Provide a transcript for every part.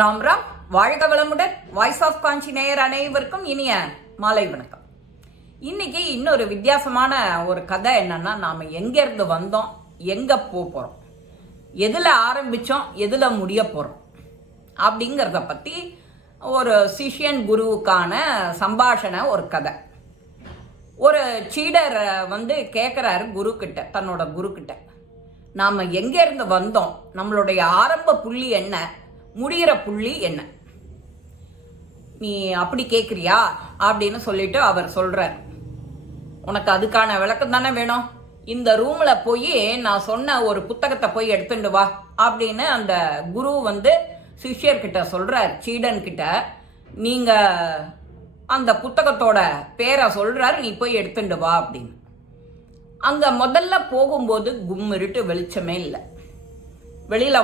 ராம் ராம். வாழ்க வளமுடன். Voice of காஞ்சி நேயர் அனைவருக்கும் இனிய மாலை வணக்கம். இன்னைக்கு இன்னொரு வித்தியாசமான ஒரு கதை. என்னன்னா, நாம எங்க இருந்து வந்தோம், எங்க போறோம், எதுல ஆரம்பிச்சோம், எதுல முடிய போறோம் அப்படிங்கிறத பத்தி ஒரு சிஷ்யன் குருவுக்கான சம்பாஷணை, ஒரு கதை. ஒரு சீடர் கேட்குறாரு குரு கிட்ட, தன்னோட குரு கிட்ட, நாம எங்க இருந்து வந்தோம், நம்மளுடைய ஆரம்ப புள்ளி என்ன, முடிகிற புள்ளி என்ன, நீ அப்படி கேட்குறியா அப்படின்னு சொல்லிட்டு அவர் சொல்றார். உனக்கு அதுக்கான விளக்கம் தானே வேணும். இந்த ரூம்ல போய் நான் சொன்ன ஒரு புத்தகத்தை போய் எடுத்துட்டு வா அப்படின்னு அந்த குரு சிஷ்யர்கிட்ட சொல்றார், சீடன் கிட்ட. நீங்க அந்த புத்தகத்தோட பேரை சொல்றாரு, நீ போய் எடுத்துட்டு வா அப்படின்னு. அங்க முதல்ல போகும்போது கும்மிருட்டு, வெளிச்சமே இல்லை. வெளியில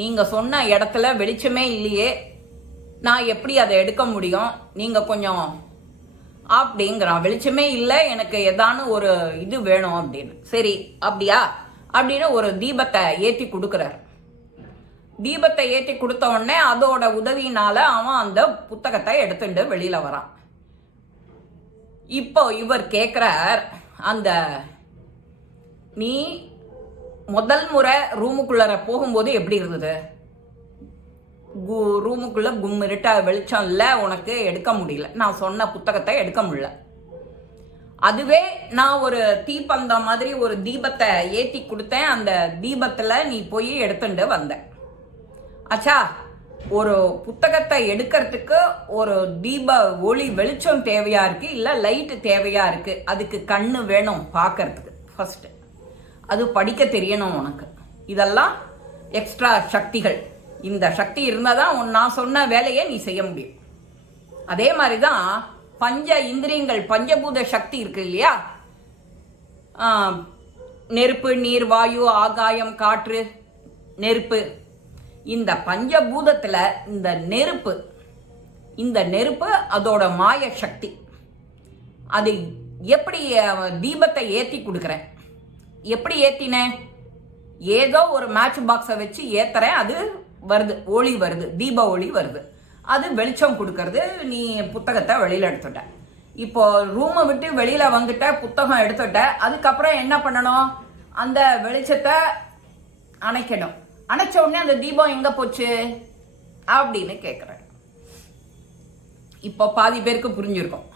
நீங்க சொன்ன இடத்துல வெளிச்சமே இல்லையே, நான் எப்படி அதை எடுக்க முடியும், நீங்க கொஞ்சம் அப்படிங்கிறான். வெளிச்சமே இல்லை, எனக்கு ஏதானு ஒரு இது வேணும் அப்படின்னு. சரி அப்படியா அப்படின்னு ஒரு தீபத்தை ஏற்றி கொடுக்குறாரு. தீபத்தை ஏற்றி கொடுத்த உடனே அதோட உதவியினால அவன் அந்த புத்தகத்தை எடுத்துட்டு வெளியில வரான். இப்போ இவர் கேட்கிறார், அந்த நீ முதல் முறை ரூமுக்குள்ள போகும்போது எப்படி இருந்தது? ரூமுக்குள்ள கும்மிருட்டா, வெளிச்சம் இல்லை, உனக்கு எடுக்க முடியல, நான் சொன்ன புத்தகத்தை எடுக்க முடியல. அதுவே நான் ஒரு தீப்பந்தம் மாதிரி ஒரு தீபத்தை ஏற்றி கொடுத்தேன், அந்த தீபத்துல நீ போய் எடுத்துட்டு வந்த. ஆச்சா, ஒரு புத்தகத்தை எடுக்கிறதுக்கு ஒரு தீப ஒளி வெளிச்சம் தேவையா இருக்கு, இல்ல லைட் தேவையா இருக்கு. அதுக்கு கண்ணு வேணும் பார்க்கறதுக்கு ஃபர்ஸ்ட், அது படிக்க தெரியணும் உனக்கு. இதெல்லாம் எக்ஸ்ட்ரா சக்திகள். இந்த சக்தி இருந்தாதான் நான் சொன்ன வேலையை நீ செய்ய முடியும். அதே மாதிரிதான் பஞ்ச இந்திரியங்கள், பஞ்சபூத சக்தி இருக்கு இல்லையா, நெருப்பு, நீர், வாயு, ஆகாயம், காற்று, நெருப்பு. இந்த பஞ்சபூதத்துல இந்த நெருப்பு அதோட மாய சக்தி. அது எப்படி தீபத்தை ஏத்தி கொடுக்குறேன், எப்படி ஏத்தினேன், ஏதோ ஒரு மேட்ச் பாக்ஸை வச்சு ஏத்துறேன், அது வருது, ஒளி வருது, தீப ஒளி வருது, அது வெளிச்சம் கொடுக்கறது. நீ புத்தகத்தை வெளியில எடுத்துட்ட, இப்போ ரூமை விட்டு வெளியில வந்துட்ட, புத்தகம் எடுத்துட்ட. அதுக்கப்புறம் என்ன பண்ணணும், அந்த வெளிச்சத்தை அணைக்கணும். அணைச்ச உடனே அந்த தீபம் எங்க போச்சு அப்படின்னு கேட்கிறேன். இப்போ பாதி பேருக்கு புரிஞ்சிருக்கும்,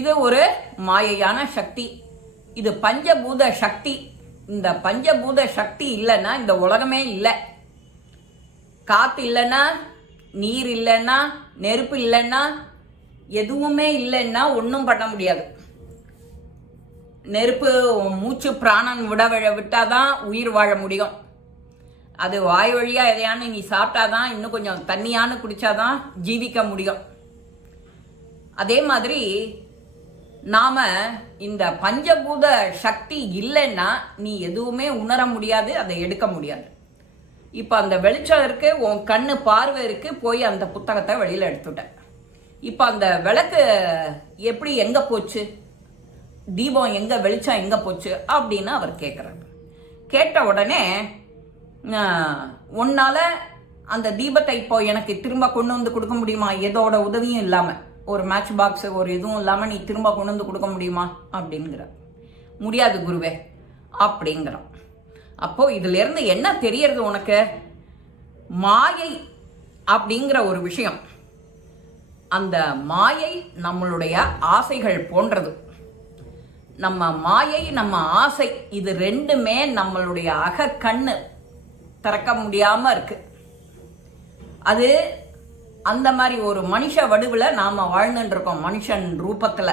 இது ஒரு மாயையான சக்தி, இது பஞ்சபூத சக்தி. இந்த பஞ்சபூத சக்தி இல்லைன்னா இந்த உலகமே இல்லை. காத்து இல்லைன்னா, நீர் இல்லைன்னா, நெருப்பு இல்லைன்னா, எதுவுமே இல்லைன்னா ஒன்றும் பண்ண முடியாது. நெருப்பு மூச்சு பிராணன் விட்டாதான் உயிர் வாழ முடியும். அது வாய் வழியா எதையானு நீ சாப்பிட்டாதான், இன்னும் கொஞ்சம் தண்ணியானு குடிச்சாதான் ஜீவிக்க முடியும். அதே மாதிரி நாம இந்த பஞ்சபூத சக்தி இல்லைன்னா நீ எதுவுமே உணர முடியாது, அதை எடுக்க முடியாது. இப்ப அந்த வெளிச்சம் இருக்கு, உன் கண்ணு பார்வை இருக்கு, போய் அந்த புத்தகத்தை வெளியில எடுத்துட்ட. இப்ப அந்த விளக்கு எப்படி எங்க போச்சு, தீபம் எங்க, வெளிச்சம் எங்க போச்சு அப்படின்னு அவர் கேட்கிறார். கேட்ட உடனே, உன்னால அந்த தீபத்தை இப்போ எனக்கு திரும்ப கொண்டு கொடுக்க முடியுமா, எதோட உதவியும் இல்லாம, ஒரு மேட்ச் பாக்ஸ் ஒரு எதுவும் இல்லாம நீ திரும்ப கொண்டு கொடுக்க முடியுமா அப்படிங்கிற. முடியாது குருவே அப்படிங்கிறான். அப்போ இதுல இருந்து என்ன தெரியறது உனக்கு, மாயை அப்படிங்கிற ஒரு விஷயம். அந்த மாயை நம்மளுடைய ஆசைகள் போன்றது. நம்ம மாயை, நம்ம ஆசை, இது ரெண்டுமே நம்மளுடைய அகக்கண்ணு திறக்க முடியாம இருக்கு. அது அந்த மாதிரி ஒரு மனுஷ வடிவுல நாம வாழ்ந்துட்டு இருக்கோம், மனுஷன் ரூபத்துல.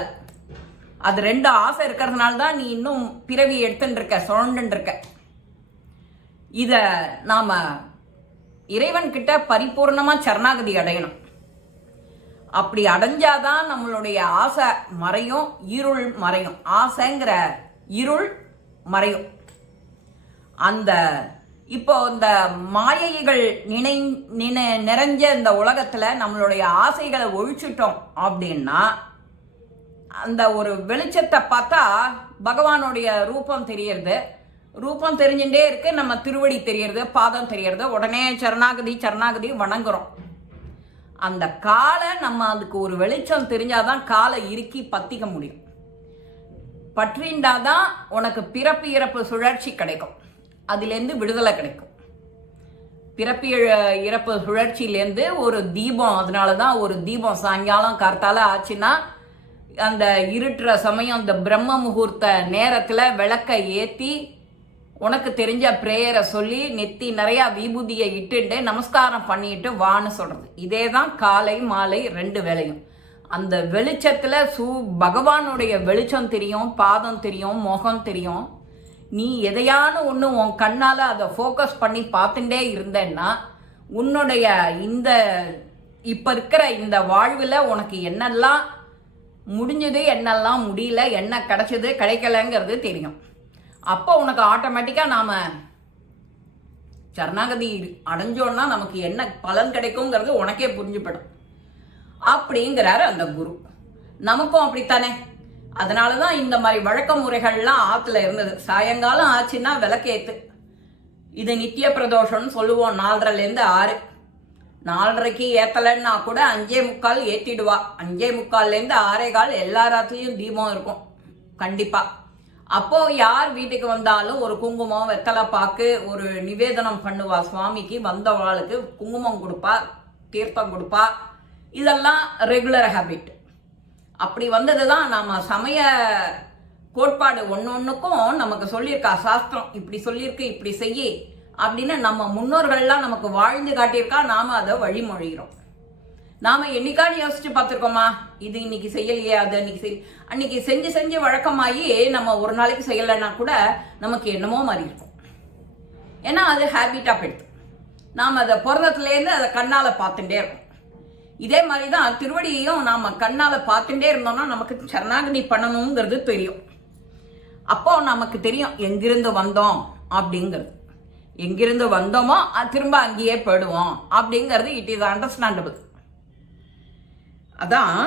அது ரெண்டு ஆசை இருக்கிறதுனால தான் நீ இன்னும் பிறவி எடுத்துட்டு இருக்க, சுழண்டு இருக்க. இத நாம இறைவன் கிட்ட பரிபூர்ணமா சரணாகதி அடையணும். அப்படி அடைஞ்சாதான் நம்மளுடைய ஆசை மறையும், இருள் மறையும். ஆசைங்கிற இருள் மறையும். அந்த இப்போ இந்த மாயைகள் நிறைஞ்ச இந்த உலகத்துல நம்மளுடைய ஆசைகளை ஒழிச்சிட்டோம் அப்படின்னா, அந்த ஒரு வெளிச்சத்தை பார்த்தா பகவானுடைய ரூபம் தெரியறது, ரூபம் தெரிஞ்சுட்டே இருக்கு, நம்ம திருவடி தெரியறது, பாதம் தெரியறது, உடனே சரணாகதி சரணாகதி வணங்குறோம். அந்த காலை நம்ம அதுக்கு ஒரு வெளிச்சம் தெரிஞ்சாதான் காலை இறுக்கி பத்திக்க முடியும். பற்றிண்டாதான் உனக்கு பிறப்பு இறப்பு சுழற்சி கிடைக்கும், அதுலேருந்து விடுதலை கிடைக்கும். பிறப்பு இறப்பு சுழற்சியிலேருந்து ஒரு தீபம், அதனால தான் ஒரு தீபம் சாயங்காலம் கார்த்தால ஆச்சுன்னா அந்த இருட்டுற சமயம் இந்த பிரம்ம முகூர்த்த நேரத்தில் விளக்கை ஏற்றி உனக்கு தெரிஞ்ச ப்ரேயரை சொல்லி நெத்தி நிறையா விபூதியை இட்டுட்டு நமஸ்காரம் பண்ணிட்டு வான்னு சொல்கிறது. இதே தான் காலை மாலை 2 வேளையும். அந்த வெளிச்சத்தில் பகவானுடைய வெளிச்சம் தெரியும், பாதம் தெரியும், முகம் தெரியும். நீ எதையான ஒன்று உன் கண்ணால் அதை ஃபோக்கஸ் பண்ணி பார்த்துட்டே இருந்தேன்னா உன்னுடைய இந்த இப்போ இருக்கிற இந்த வாழ்வில் உனக்கு என்னெல்லாம் முடிஞ்சது, என்னெல்லாம் முடியல, என்ன கிடைச்சது கிடைக்கலங்கிறது தெரியும். அப்போ உனக்கு ஆட்டோமேட்டிக்காக நாம் சரணாகதி அடைஞ்சோன்னா நமக்கு என்ன பலன் கிடைக்குங்கிறது உனக்கே புரிஞ்சுப்படும் அப்படிங்கிறாரு அந்த குரு. நமக்கும் அப்படித்தானே. அதனால தான் இந்த மாதிரி வழக்க முறைகள்லாம் ஆற்றுல இருந்தது. சாயங்காலம் ஆச்சுன்னா விளக்கேத்து, இது நித்திய பிரதோஷம்னு சொல்லுவோம். 4:30லேருந்து 6, 4:30க்கு ஏற்றலைன்னா கூட 5:45 ஏற்றிடுவா. 5:45லேருந்து 6:15 எல்லா ராத்திரியும் தீபம் இருக்கும் கண்டிப்பாக. அப்போது யார் வீட்டுக்கு வந்தாலும் ஒரு குங்குமம், வெத்தலை பாக்கு, ஒரு நிவேதனம் பண்ணுவா சுவாமிக்கு. வந்தவாளுக்கு குங்குமம் கொடுப்பா, தீர்த்தம் கொடுப்பா. இதெல்லாம் ரெகுலர் ஹேபிட். அப்படி வந்தது தான் நாம் சமய கோட்பாடு ஒன்றுக்கும் நமக்கு சொல்லியிருக்கா சாஸ்திரம். இப்படி சொல்லியிருக்கு, இப்படி செய்யி அப்படின்னு நம்ம முன்னோர்கள்லாம் நமக்கு வாழ்ந்து காட்டியிருக்கா. நாம் அதை வழிமொழிகிறோம். நாம் என்னைக்காவது யோசிச்சு பார்த்துருக்கோமா, இது இன்னைக்கு செய்யலையே, அது அன்னைக்கு செஞ்சு வழக்கமாகி நம்ம ஒரு நாளைக்கு செய்யலைன்னா கூட நமக்கு என்னமோ மாதிரி இருக்கும். ஏன்னா அது ஹேபிட்டாக போயிடுது. நாம் அதை பிறந்தத்துலேருந்து அதை கண்ணால் பார்த்துட்டே இருக்கோம். இதே மாதிரி தான் திருவடியையும் நாம் கண்ணால் பார்த்துட்டே இருந்தோம்னா நமக்கு சரணாகதி பண்ணணுங்கிறது தெரியும். அப்போ நமக்கு தெரியும் எங்கிருந்து வந்தோம் அப்படிங்கிறது. எங்கிருந்து வந்தோமோ திரும்ப அங்கேயே போயிடுவோம் அப்படிங்கிறது இட் இஸ் அண்டர்ஸ்டாண்டபிள். அதான்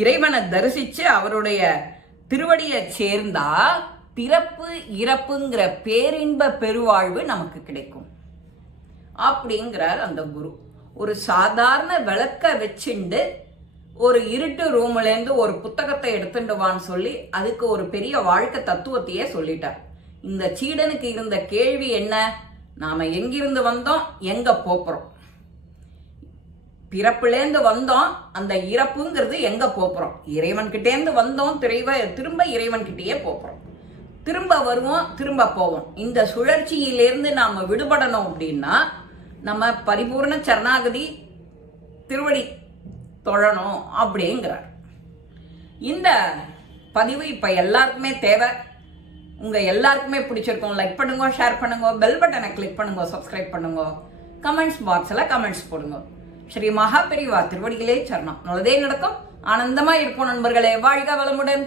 இறைவனை தரிசித்து அவருடைய திருவடியை சேர்ந்தா பிறப்பு இறப்புங்கிற பேரின்ப பெருவாழ்வு நமக்கு கிடைக்கும் அப்படிங்கிறார் அந்த குரு. ஒரு சாதாரண விளக்க வச்சுண்டு ஒரு இருட்டு ரூம்லேருந்து ஒரு புத்தகத்தை எடுத்துட்டு வான்னு சொல்லி அதுக்கு ஒரு பெரிய வாழ்க்கை தத்துவத்தையே சொல்லிட்டார். இந்த சீடனுக்கு இருந்த கேள்வி என்ன, நாம் எங்கிருந்து வந்தோம், எங்கே போகிறோம். பிறப்புலேருந்து வந்தோம், அந்த இறப்புங்கிறது எங்கே போகிறோம். இறைவன்கிட்டேருந்து வந்தோம், திரும்ப இறைவன்கிட்டயே போகிறோம். திரும்ப வருவோம், திரும்ப போவோம். இந்த சுழற்சியிலேருந்து நாம் விடுபடணும் அப்படின்னா நம்ம பரிபூர்ண சரணாகதி திருவடி தொழணும் அப்படிங்கிறார். இந்த பதிவு இப்போ எல்லாருக்குமே தேவை. உங்கள் எல்லாருக்குமே பிடிச்சிருக்கோம். லைக் பண்ணுங்க, ஷேர் பண்ணுங்க, பெல் பட்டனை கிளிக் பண்ணுங்க, சப்ஸ்கிரைப் பண்ணுங்க, கமெண்ட்ஸ் பாக்ஸில் கமெண்ட்ஸ் போடுங்க. ஸ்ரீ மகா பெரிவா திருவடிகளே சரணம். நல்லதே நடக்கும், ஆனந்தமாக இருக்கும் நண்பர்களே. வாழ்க வளமுடன்.